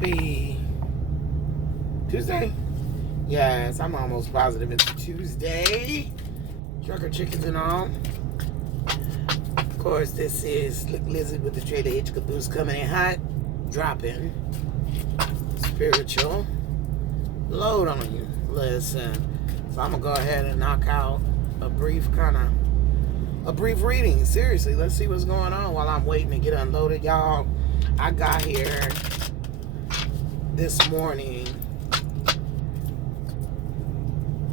Happy Tuesday. Yes, I'm almost positive it's Tuesday. Trucker chickens and all. Of course, this is Lizard with the Trailer Hitch Caboose coming in hot, dropping spiritual load on you. Listen, so I'm gonna go ahead and knock out a brief reading. Seriously, let's see what's going on while I'm waiting to get unloaded, y'all. I got here this morning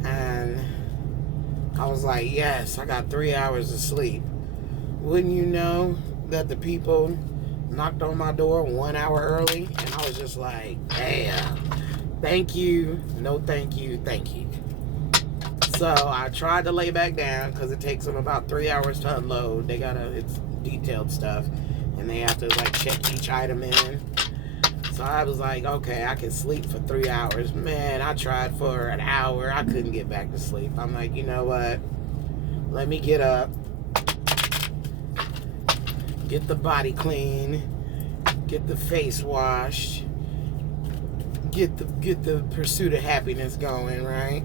and I was like, yes, I got 3 hours of sleep. Wouldn't you know that the people knocked on my door 1 hour early, and I was just like, damn, thank you, no thank you, thank you. So I tried to lay back down because it takes them about 3 hours to unload. It's detailed stuff, and they have to like check each item in. So I was like, okay, I can sleep for 3 hours. Man, I tried for an hour. I couldn't get back to sleep. I'm like, you know what? Let me get up, get the body clean, get the face washed, get the pursuit of happiness going, right?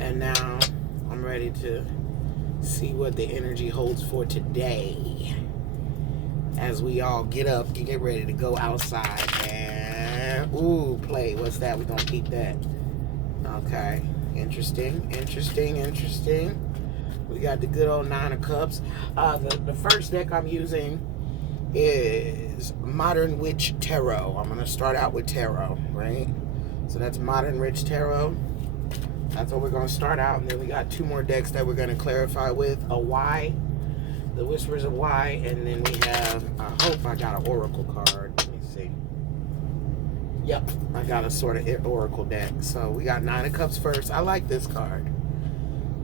And now I'm ready to see what the energy holds for today. As we all get up, get ready to go outside and play. What's that? We're gonna keep that. Okay. Interesting. We got the good old Nine of Cups. The first deck I'm using is Modern Witch Tarot. I'm gonna start out with Tarot, right? So that's Modern Witch Tarot. That's what we're gonna start out, and then we got 2 more decks that we're gonna clarify with a Y. The Whispers of Y, and then we have, I hope I got an Oracle card. Let me see. Yep, I got a sort of Oracle deck. So we got 9 of Cups first. I like this card.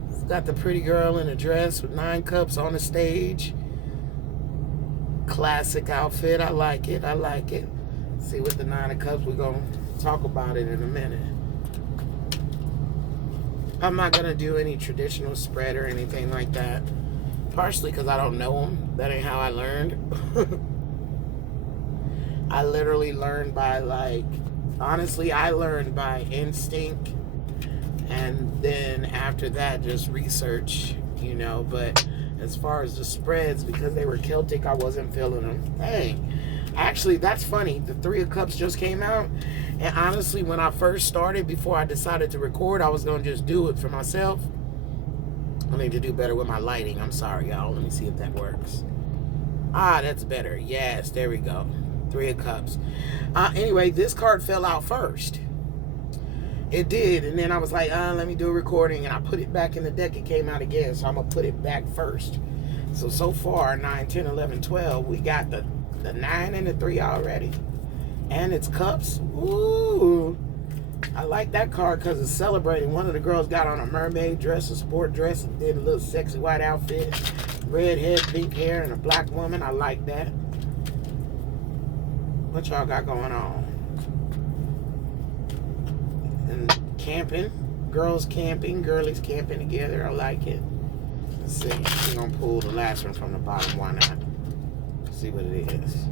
It's got the pretty girl in a dress with 9 cups on the stage. Classic outfit. I like it. See, with the 9 of Cups, we're going to talk about it in a minute. I'm not going to do any traditional spread or anything like that. Partially because I don't know them. That ain't how I learned. I literally learned by I learned by instinct. And then after that, just research, But as far as the spreads, because they were Celtic, I wasn't feeling them. Dang. Actually, that's funny. The 3 of Cups just came out. And honestly, when I first started, before I decided to record, I was going to just do it for myself. I need to do better with my lighting. I'm sorry, y'all. Let me see if that works. That's better. Yes, there we go. 3 of Cups. Anyway, this card fell out first. It did. And then I was like, let me do a recording. And I put it back in the deck. It came out again. So I'm going to put it back first. So far, 9, 10, 11, 12. We got the 9 and the 3 already. And it's cups. Ooh. I like that card because it's celebrating. One of the girls got on a mermaid dress, a sport dress, and did a little sexy white outfit. Red head, pink hair, and a black woman. I like that. What y'all got going on? And camping. Girls camping. Girlies camping together. I like it. Let's see. We're going to pull the last one from the bottom. Why not? See what it is.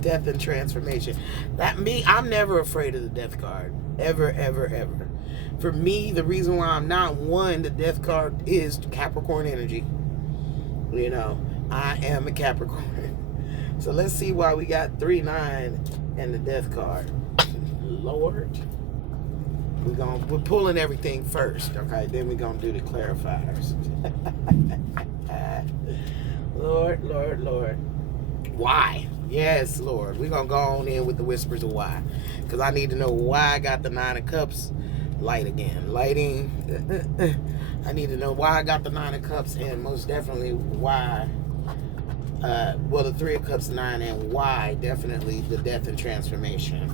Death and transformation. I'm never afraid of the death card. Ever. For me, the reason why I'm not one, the death card is Capricorn energy. I am a Capricorn. So let's see why we got 3, 9 and the death card. Lord. We're pulling everything first, okay? Then we're gonna do the clarifiers. Lord. Why? Yes, Lord. We're going to go on in with the Whispers of Why. Because I need to know why I got the 9 of Cups light again. Lighting. I need to know why I got the 9 of Cups, and most definitely why. The 3 of Cups, 9, and why definitely the death and transformation.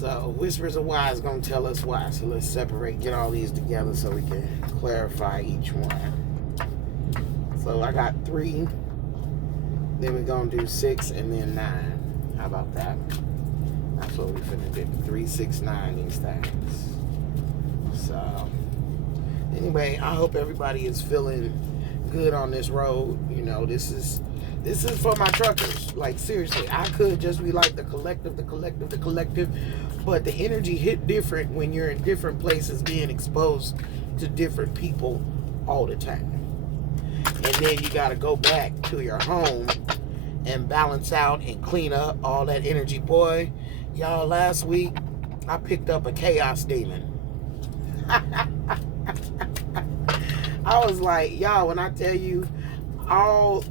So Whispers of Why is going to tell us why. So let's get all these together so we can clarify each one. So I got 3. Then we're going to do 6 and then 9. How about that? That's what we're finna do. 3, 6, 9, these things. So, anyway, I hope everybody is feeling good on this road. This This is for my truckers. Like, seriously, I could just be like the collective, but the energy hit different when you're in different places being exposed to different people all the time. And then you got to go back to your home and balance out and clean up all that energy. Boy, y'all, last week, I picked up a chaos demon. I was like, y'all, when I tell you, all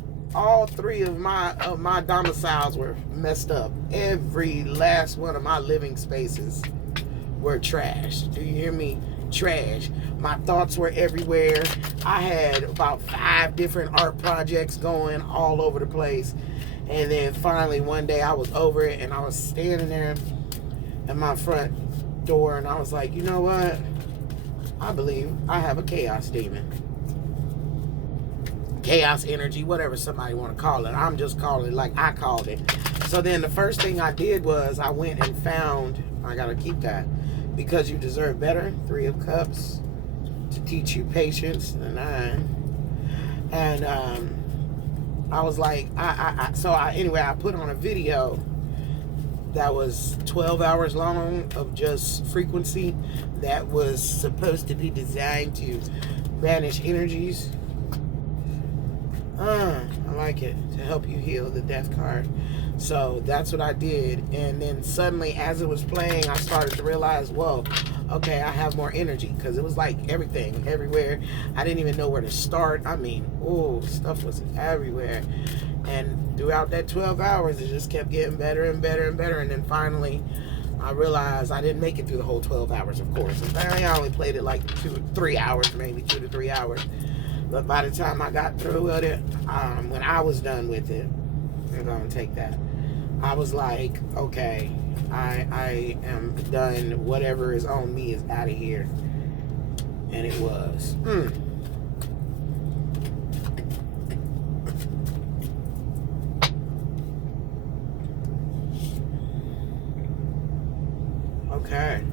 three of my domiciles were messed up. Every last one of my living spaces were trashed. Do you hear me? Trash. My thoughts were everywhere. I had about 5 different art projects going all over the place. And then finally one day I was over it, and I was standing there at my front door, and I was like, you know what? I believe I have a chaos demon. Chaos energy, whatever somebody want to call it. I'm just calling it like I called it. So then the first thing I did was I went and found, I got to keep that, Because You Deserve Better, 3 of Cups, to teach you patience, the 9. And I was like, anyway, I put on a video that was 12 hours long of just frequency that was supposed to be designed to banish energies. I like it, to help you heal, the Death card. So that's what I did. And then suddenly, as it was playing, I started to realize, whoa, okay, I have more energy. Because it was like everything, everywhere. I didn't even know where to start. I mean, stuff was everywhere. And throughout that 12 hours, it just kept getting better and better and better. And then finally, I realized I didn't make it through the whole 12 hours, of course. I only played it like 2-3 hours, maybe 2 to 3 hours. But by the time I got through with it, when I was done with it, I'm going to take that. I was like, okay, I am done. Whatever is on me is out of here. And it was. Okay.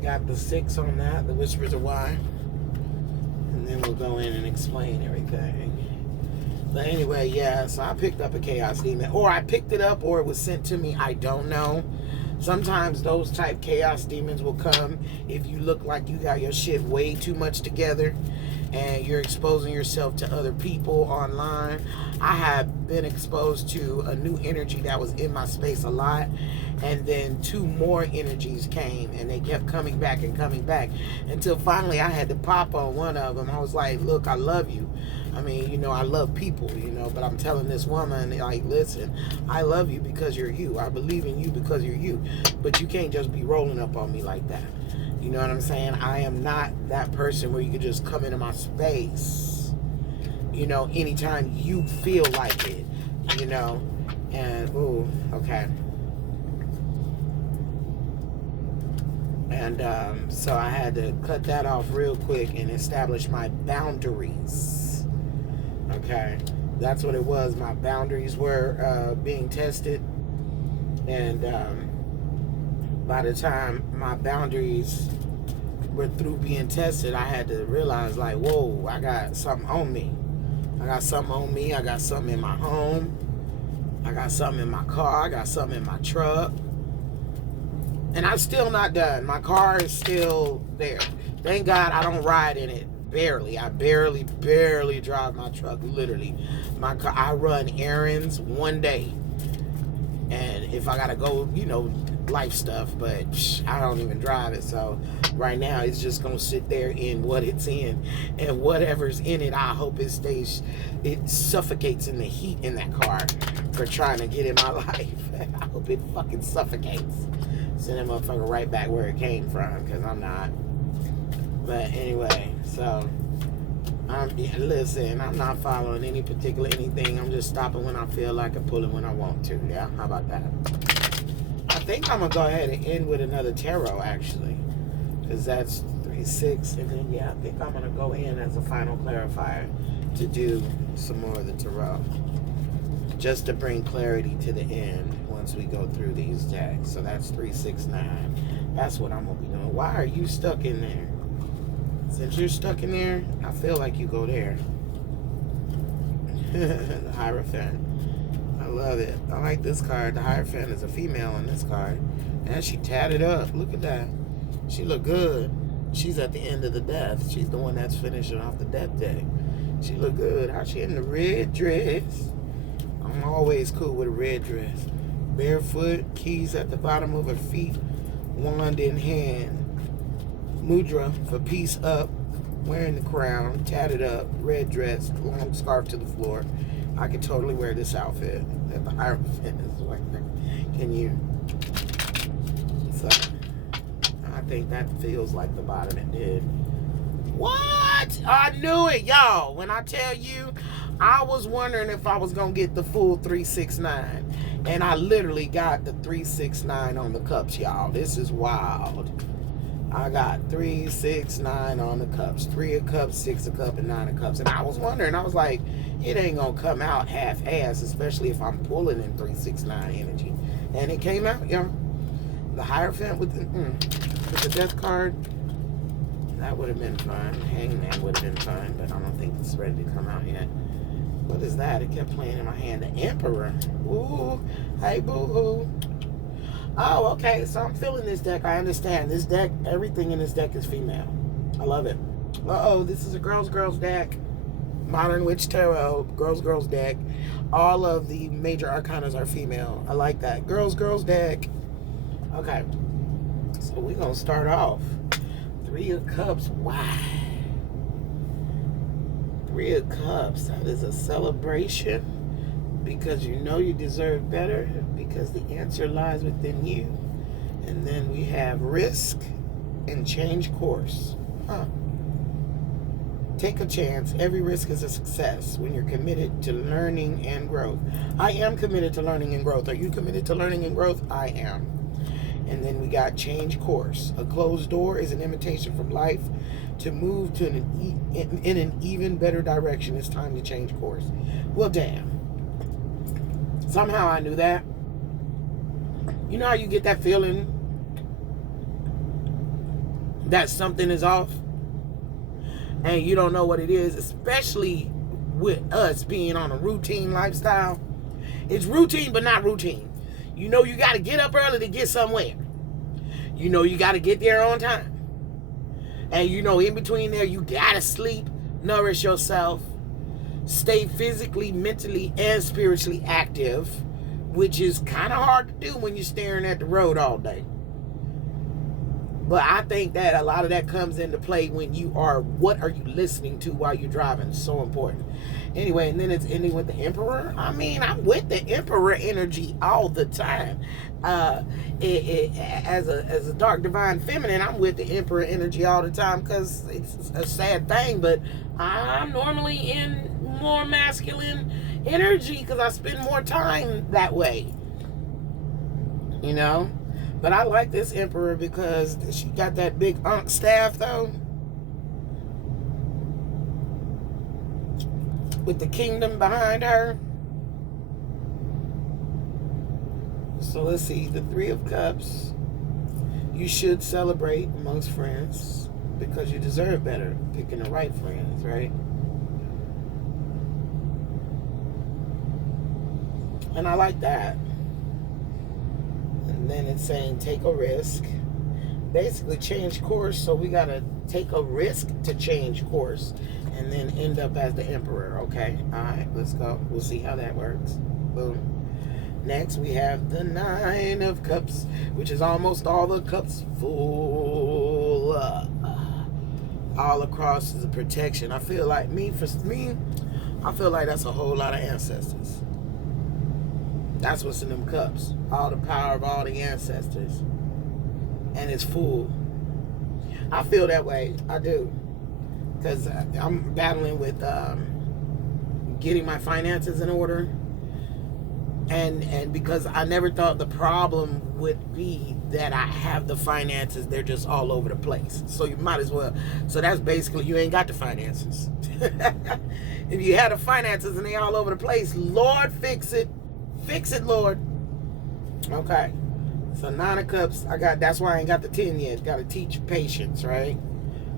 Got the 6 on that, the Whispers of Why. And then we'll go in and explain everything. But anyway, yeah, so I picked up a chaos demon. Or I picked it up, or it was sent to me. I don't know. Sometimes those type chaos demons will come if you look like you got your shit way too much together and you're exposing yourself to other people online. I have been exposed to a new energy that was in my space a lot. And then 2 more energies came, and they kept coming back and coming back until finally I had to pop on one of them. I was like, look, I love you. I mean, I love people, but I'm telling this woman, like, listen, I love you because you're you. I believe in you because you're you. But you can't just be rolling up on me like that. You know what I'm saying? I am not that person where you could just come into my space, anytime you feel like it, And, okay. And so I had to cut that off real quick and establish my boundaries. Okay, that's what it was. My boundaries were being tested. And by the time my boundaries were through being tested, I had to realize, like, whoa, I got something on me. I got something on me. I got something in my home. I got something in my car. I got something in my truck. And I'm still not done. My car is still there. Thank God I don't ride in it. Barely. I barely drive my truck. Literally. My car, I run errands one day. And if I gotta go, life stuff. But I don't even drive it. So right now it's just gonna sit there in what it's in. And whatever's in it, I hope it suffocates in the heat in that car for trying to get in my life. I hope it fucking suffocates. Send that motherfucker right back where it came from, because I'm not. But anyway, so listen, I'm not following any particular anything. I'm just stopping when I feel like and pulling when I want to. Yeah, how about that? I think I'm gonna go ahead and end with another tarot, actually, because that's 3-6, and then I think I'm gonna go in as a final clarifier to do some more of the tarot, just to bring clarity to the end once we go through these decks. So that's 3, 6, 9. That's what I'm gonna be doing. Why are you stuck in there? Since you're stuck in there, I feel like you go there. The Hierophant. I love it. I like this card. The Hierophant is a female on this card. And she tatted up. Look at that. She look good. She's at the end of the death. She's the one that's finishing off the death deck. She look good. How she in the red dress? I'm always cool with a red dress. Barefoot, keys at the bottom of her feet, wand in hand. Mudra for peace up, wearing the crown, tatted up, red dress, long scarf to the floor. I could totally wear this outfit that the Hierophant is wearing. Can you? So, I think that feels like the bottom it did. What? I knew it, y'all. When I tell you, I was wondering if I was going to get the full 369. And I literally got the 369 on the cups, y'all. This is wild. I got 3, 6, 9 on the cups. 3 of cups, 6 of cups, and 9 of cups. And I was wondering, I was like, it ain't going to come out half-ass, especially if I'm pulling in 3, 6, 9 energy. And it came out, y'all. The Hierophant with the death card. That would have been fun. Hangman would have been fun, but I don't think it's ready to come out yet. What is that? It kept playing in my hand. The Emperor. Ooh. Hey, boo-hoo. Oh, okay. So I'm feeling this deck. I understand. This deck, everything in this deck is female. I love it. Uh-oh. This is a girls deck. Modern Witch Tarot. Girls deck. All of the major arcanas are female. I like that. Girls deck. Okay. So we're going to start off. 3 of Cups. Wow. 3 of Cups. That is a celebration because you know you deserve better, because the answer lies within you. And then we have risk and change course. Take a chance. Every risk is a success when you're committed to learning and growth. I am committed to learning and growth. Are you committed to learning and growth? I am. And then we got change course. A closed door is an invitation from life to move to in an even better direction. It's time to change course. Well, damn. Somehow I knew that. You know how you get that feeling that something is off and you don't know what it is, especially with us being on a routine lifestyle. It's routine, but not routine. You know you got to get up early to get somewhere. You know you got to get there on time. And you know in between there you got to sleep, nourish yourself, stay physically, mentally, and spiritually active, which is kind of hard to do when you're staring at the road all day. But I think that a lot of that comes into play when you are, what are you listening to while you're driving? So important. Anyway, and then it's ending with the Emperor. I mean, I'm with the Emperor energy all the time. As a dark divine feminine, I'm with the Emperor energy all the time because it's a sad thing, but I'm normally in more masculine energy because I spend more time that way. You know? But I like this Emperor because she got that big staff, though. With the kingdom behind her. So let's see. The 3 of Cups. You should celebrate amongst friends because you deserve better. Picking the right friends, right? And I like that. And then it's saying take a risk. Basically change course. So we got to take a risk to change course. And then end up as the Emperor. Okay. Alright. Let's go. We'll see how that works. Boom. Next we have the 9 of Cups. Which is almost all the cups full. All across is a protection. I feel like I feel like that's a whole lot of ancestors. That's what's in them cups. All the power of all the ancestors. And it's full. I feel that way. I do. Because I'm battling with getting my finances in order. And because I never thought the problem would be that I have the finances. They're just all over the place. So you might as well. So that's basically you ain't got the finances. If you had the finances and they all over the place, Lord, fix it. Fix it, Lord. Okay. So 9 of Cups. That's why I ain't got the 10 yet. Got to teach patience, right?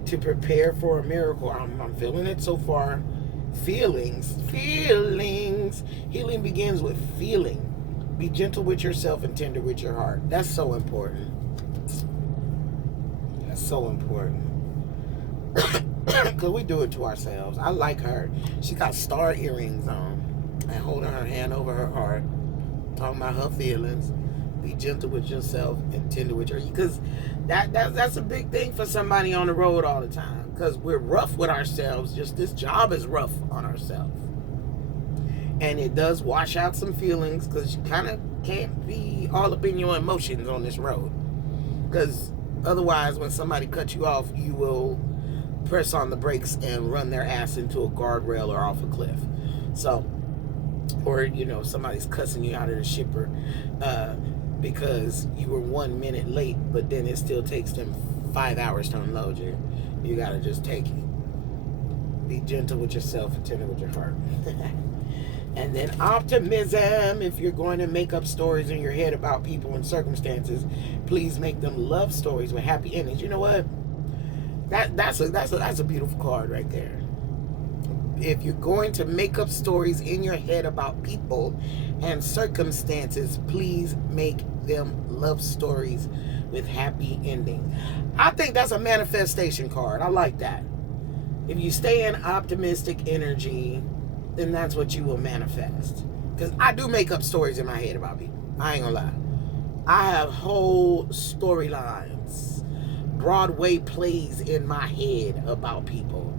To prepare for a miracle. I'm feeling it so far. Feelings. Healing begins with feeling. Be gentle with yourself and tender with your heart. That's so important. That's so important. Because we do it to ourselves. I like her. She got star earrings on and holding her hand over her heart, talking about her feelings. Be gentle with yourself and tender with your... Because that's a big thing for somebody on the road all the time. Because we're rough with ourselves. Just this job is rough on ourselves. And it does wash out some feelings, because you kind of can't be all up in your emotions on this road. Because otherwise, when somebody cuts you off, you will press on the brakes and run their ass into a guardrail or off a cliff. So, or, you know, somebody's cussing you out of the shipper because you were 1 minute late, but then it still takes them 5 hours to unload you. You got to just take it. Be gentle with yourself and tender with your heart. And then optimism. If you're going to make up stories in your head about people and circumstances, please make them love stories with happy endings. You know what? That's a beautiful card right there. If you're going to make up stories in your head about people and circumstances, please make them love stories with happy endings. I think that's a manifestation card. I like that. If you stay in optimistic energy, then that's what you will manifest. Because I do make up stories in my head about people. I ain't gonna lie. I have whole storylines, Broadway plays in my head about people.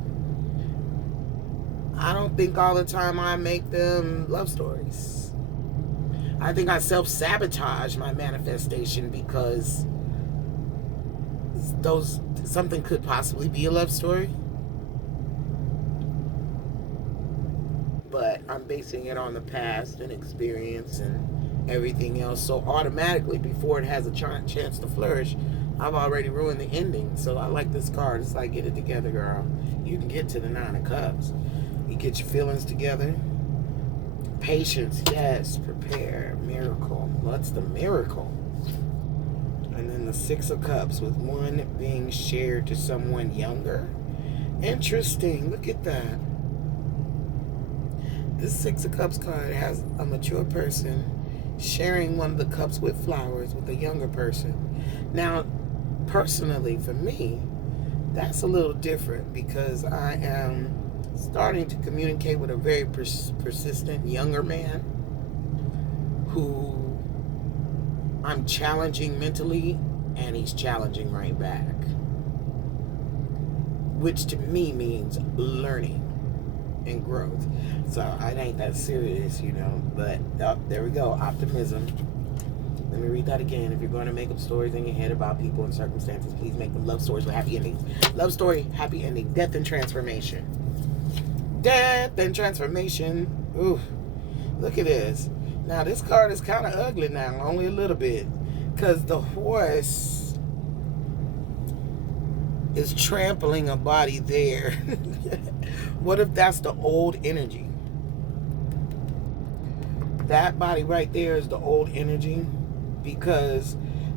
I don't think all the time I make them love stories. I think I self-sabotage my manifestation because something could possibly be a love story. But I'm basing it on the past and experience and everything else. So automatically, before it has a chance to flourish, I've already ruined the ending. So I like this card. It's like, get it together, girl. You can get to the 9 of Cups. You get your feelings together. Patience, yes. Prepare, miracle. What's the miracle? And then the 6 of Cups, with 1 being shared to someone younger. Interesting. Look at that. This 6 of Cups card has a mature person sharing one of the cups with flowers with a younger person. Now, personally, for me, that's a little different because I am starting to communicate with a very persistent younger man who I'm challenging mentally, and he's challenging right back. Which to me means learning and growth. So it ain't that serious, you know. But there we go. Optimism. Let me read that again. If you're going to make up stories in your head about people and circumstances, please make them love stories with happy endings. Love story, happy ending. Death and transformation. Death and transformation. Ooh, look at this. Now this card is kind of ugly now, only a little bit, because the horse is trampling a body there. What if that's the old energy? That body right there is the old energy, because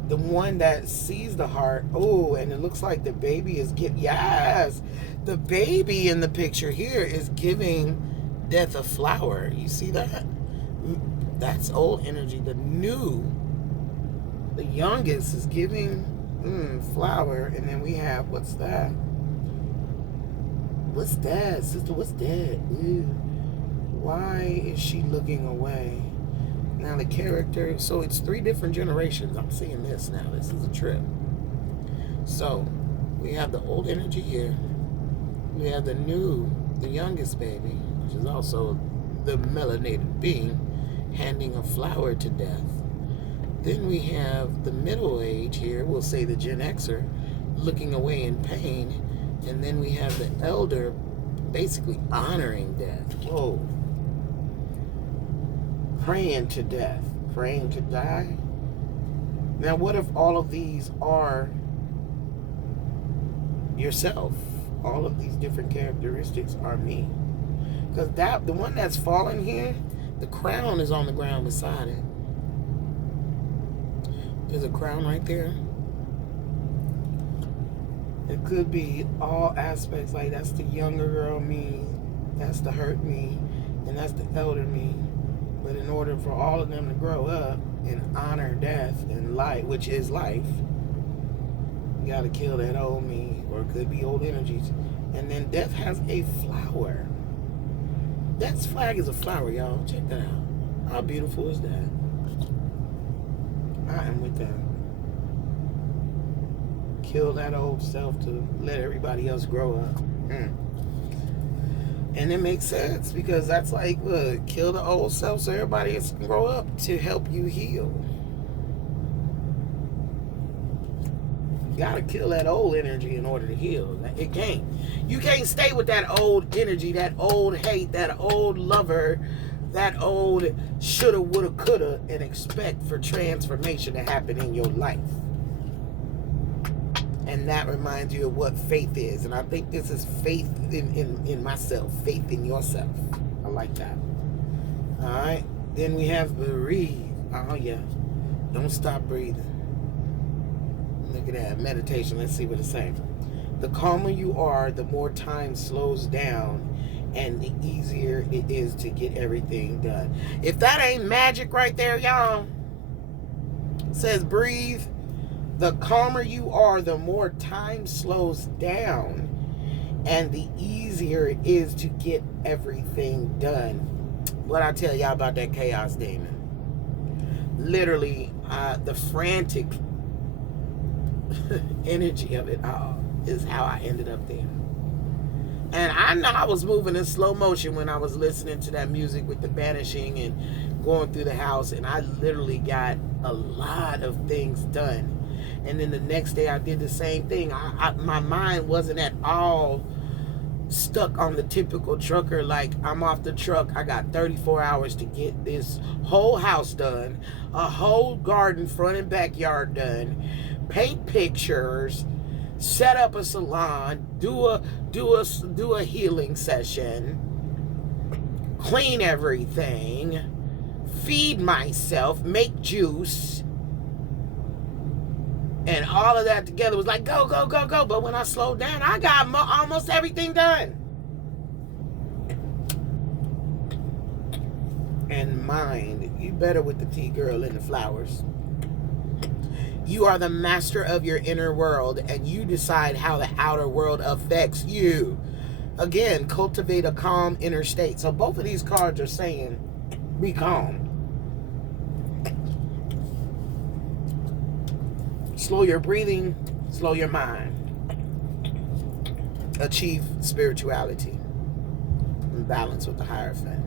the one that sees the heart, oh, and it looks like the baby is yes, the baby in the picture here is giving death a flower. You see that? That's old energy. The youngest is giving flower, and then we have, what's that? What's that, sister? What's that? Ew. Why is she looking away? Now the character, so it's 3 different generations. I'm seeing this now. This is a trip. So we have the old energy here. We have the youngest baby, which is also the melanated being, handing a flower to death. Then we have the middle age here, we'll say the Gen Xer, looking away in pain. And then we have the elder basically honoring death. Whoa. Praying to death. Praying to die. Now, what if all of these are yourself? All of these different characteristics are me. Because the one that's fallen here, the crown is on the ground beside it. There's a crown right there. It could be all aspects, like that's the younger girl me, That's the hurt me, and that's the elder me. But in order for all of them to grow up and honor death and life, which is life, you gotta kill that old me, or it could be old energies. And then death has a flower. Death's flag is a flower, y'all. Check that out. How beautiful is that? I am with that. Kill that old self to let everybody else grow up. And it makes sense, because that's like, look, kill the old self so everybody else can grow up to help you heal. You gotta kill that old energy in order to heal. It can't. You can't stay with that old energy, that old hate, that old lover, that old shoulda, woulda, coulda, and expect for transformation to happen in your life. And that reminds you of what faith is. And I think this is faith in myself, faith in yourself. I like that. All right. Then we have breathe. Oh, yeah. Don't stop breathing. Look at that. Meditation. Let's see what it's saying. The calmer you are, the more time slows down, and the easier it is to get everything done. If that ain't magic right there, y'all, it says breathe. The calmer you are, the more time slows down, and the easier it is to get everything done. What I tell y'all about that chaos demon. Literally, the frantic energy of it all is how I ended up there. And I know I was moving in slow motion when I was listening to that music with the banishing and going through the house, and I literally got a lot of things done. And then the next day I did the same thing. My mind wasn't at all stuck on the typical trucker, like I'm off the truck, I got 34 hours to get this whole house done, a whole garden front and backyard done, paint pictures, set up a salon, do a healing session, clean everything, feed myself, make juice. And all of that together was like, go, go, go, go. But when I slowed down, I got almost everything done. And mind, you better with the tea girl and the flowers. You are the master of your inner world, and you decide how the outer world affects you. Again, cultivate a calm inner state. So both of these cards are saying, be calm. Slow your breathing, slow your mind. Achieve spirituality and balance with the Hierophant.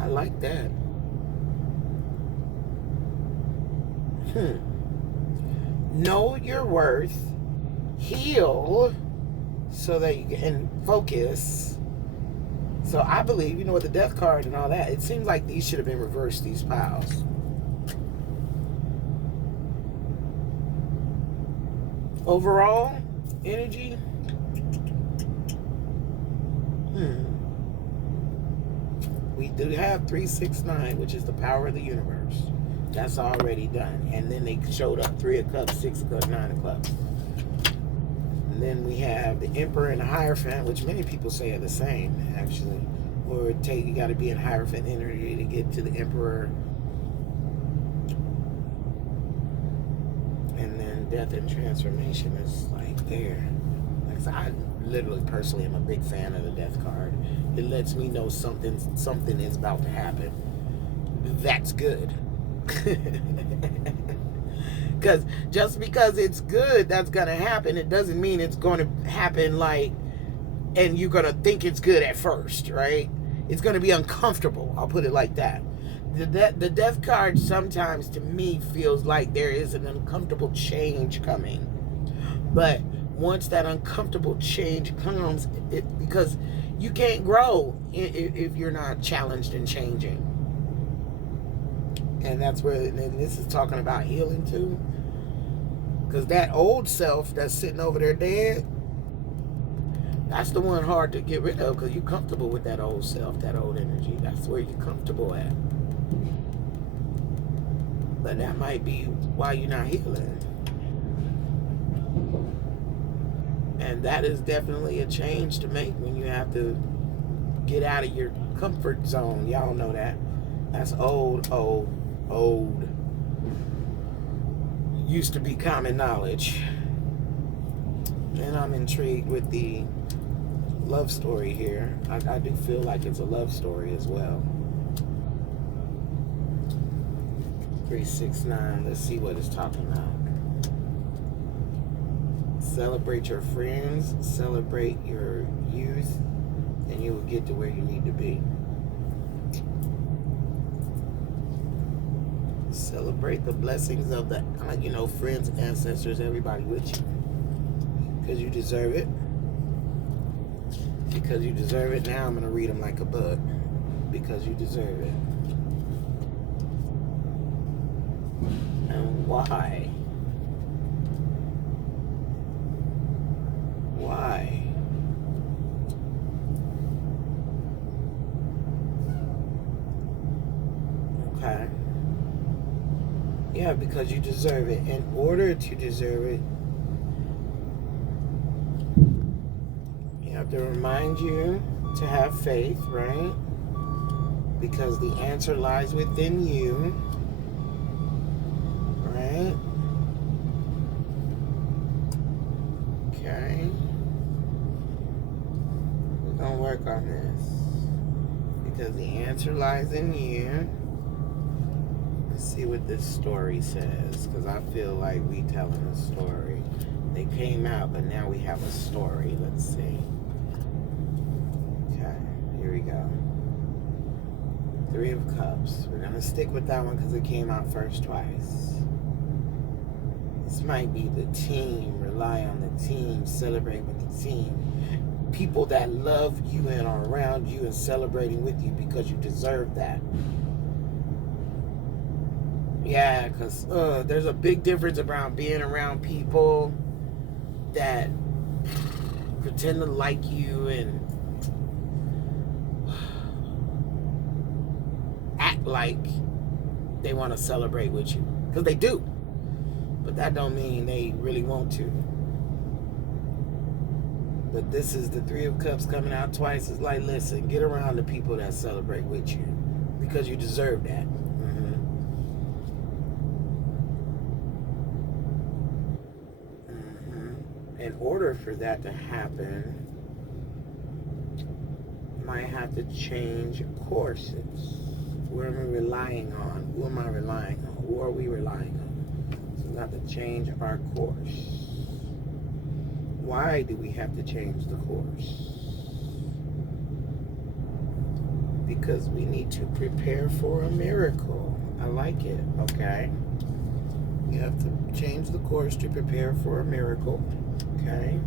I like that. Know your worth, heal, so that you can focus. So I believe, with the death card and all that, it seems like these should have been reversed, these piles. Overall energy, we do have 369, which is the power of the universe. That's already done. And then they showed up 3 of Cups, 6 of Cups, 9 of Cups. And then we have the Emperor and the Hierophant, which many people say are the same, actually. Or you got to be in Hierophant energy to get to the Emperor. And then death and transformation is like there. Like I literally, personally, am a big fan of the death card. It lets me know something is about to happen. That's good. Because just because it's good, that's going to happen, it doesn't mean it's going to happen and you're going to think it's good at first, right? It's going to be uncomfortable. I'll put it like that. The death card sometimes to me feels like there is an uncomfortable change coming. But once that uncomfortable change comes, because you can't grow if you're not challenged and changing. And that's where, and this is talking about healing too. Because that old self that's sitting over there dead, that's the one hard to get rid of, because you're comfortable with that old self, that old energy. That's where you're comfortable at. But that might be why you're not healing. And that is definitely a change to make when you have to get out of your comfort zone. Y'all know that. That's old. Used to be common knowledge. And I'm intrigued with the love story here. I do feel like it's a love story as well. 369. Let's see what it's talking about. Celebrate your friends, celebrate your youth, and you will get to where you need to be. Celebrate the blessings of the, friends, ancestors, everybody with you. Because you deserve it. Because you deserve it. Now I'm going to read them like a book. Because you deserve it. And why? Why? Okay. Yeah, because you deserve it. In order to deserve it, you have to remind you to have faith, right? Because the answer lies within you, right? Okay. We're going to work on this. Because the answer lies in you. Let's see what this story says. Because I feel like we telling a story. They came out, but now we have a story. Let's see. Okay. Here we go. 3 of Cups. We're going to stick with that one because it came out first twice. This might be the team. Rely on the team. Celebrate with the team. People that love you and are around you and celebrating with you because you deserve that. Yeah, because there's a big difference around being around people that pretend to like you and act like they want to celebrate with you. Because they do. But that don't mean they really want to. But this is the 3 of Cups coming out twice. It's like, listen, get around the people that celebrate with you. Because you deserve that. In order for that to happen, you might have to change courses. Where am I relying on? Who am I relying on? Who are we relying on? So we have to change our course. Why do we have to change the course? Because we need to prepare for a miracle. I like it, okay? We have to change the course to prepare for a miracle. Okay.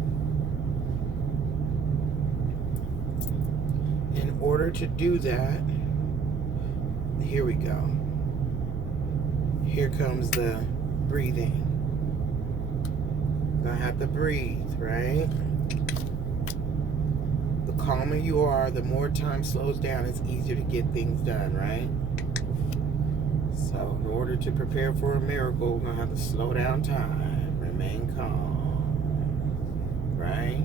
In order to do that, here we go. Here comes the breathing. You're gonna have to breathe, right? The calmer you are, the more time slows down, it's easier to get things done, right? So in order to prepare for a miracle, we're gonna have to slow down time, remain calm. Right?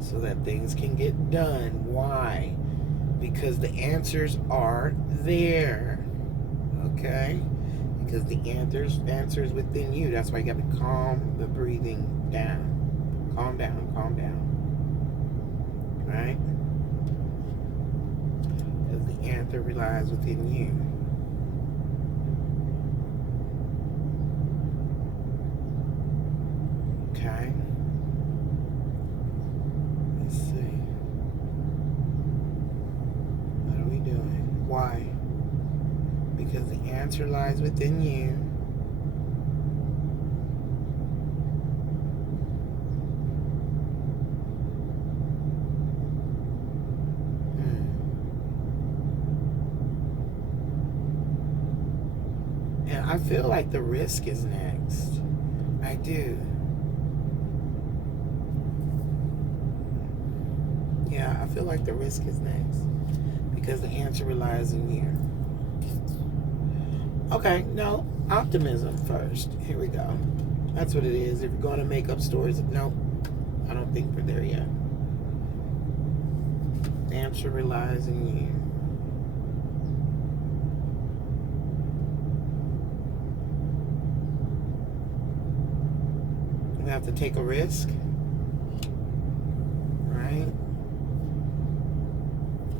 So that things can get done. Why? Because the answers are there. Okay? Because the answers within you. That's why you got to calm the breathing down. Calm down, calm down. Right? Because the answer relies within you. Okay? Let's see. What are we doing? Why? Because the answer lies within you. And I feel like the risk is next. I do. Yeah, I feel like the risk is next. Because the answer relies in you. Okay, no. Optimism first. Here we go. That's what it is. If you're going to make up stories, no. I don't think we're there yet. Answer relies in you. We have to take a risk, right?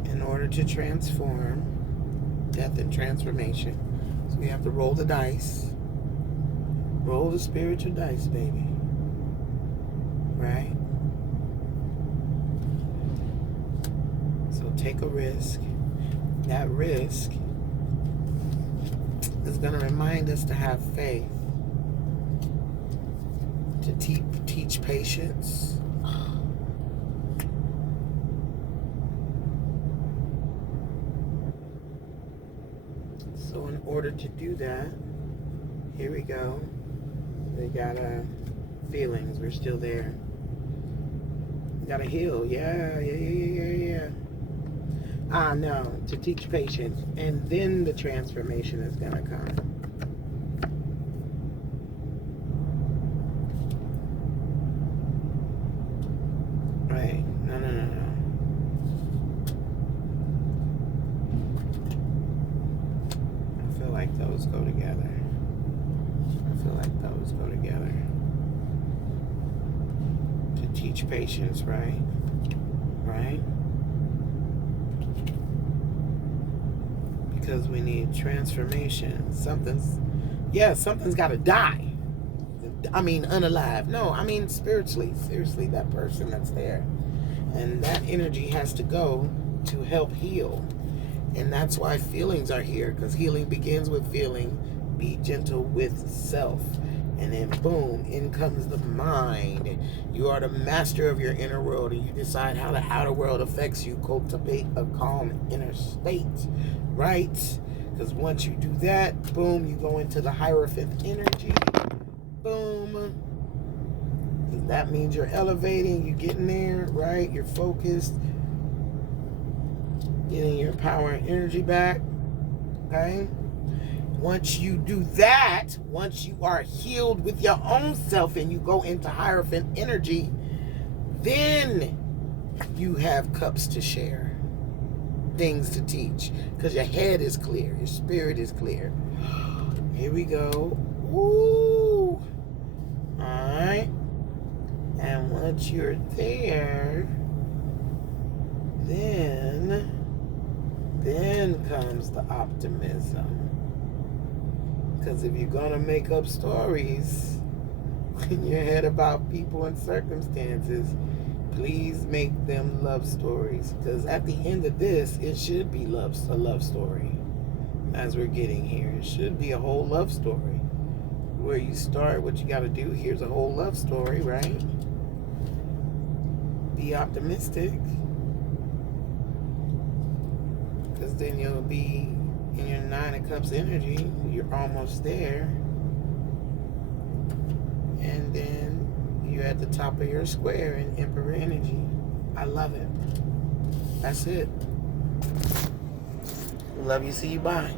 In order to transform, death and transformation. So we have to roll the dice. Roll the spiritual dice, baby. Right? So take a risk. That risk is going to remind us to have faith, to teach patience. So in order to do that, here we go. We got feelings. We're still there. We got to heal. Yeah. No, to teach patience. And then the transformation is going to come. Right. No. I feel like those go together. To teach patience, right? Right? Because we need transformation. Something's got to die. I mean, unalive. No, I mean spiritually. Seriously, that person that's there. And that energy has to go to help heal. And that's why feelings are here, because healing begins with feeling. Be gentle with self. And then boom, in comes the mind. You are the master of your inner world, and you decide how the outer world affects you. Cultivate a calm inner state, right? Because once you do that, boom, you go into the Hierophant energy. Boom. That means you're elevating, you're getting there, right? You're focused, getting your power and energy back, okay? Once you do that, once you are healed with your own self and you go into Hierophant energy, then you have cups to share, things to teach, because your head is clear, your spirit is clear. Here we go. Woo! All right. And once you're there, then comes the optimism. Because if you're going to make up stories in your head about people and circumstances, please make them love stories. Because at the end of this, it should be a love story. As we're getting here, it should be a whole love story. Where you start, what you got to do, here's a whole love story, right? Be optimistic. Because then you'll be in your 9 of Cups energy. You're almost there. And then you're at the top of your square in Emperor energy. I love it. That's it. Love you. See you. Bye.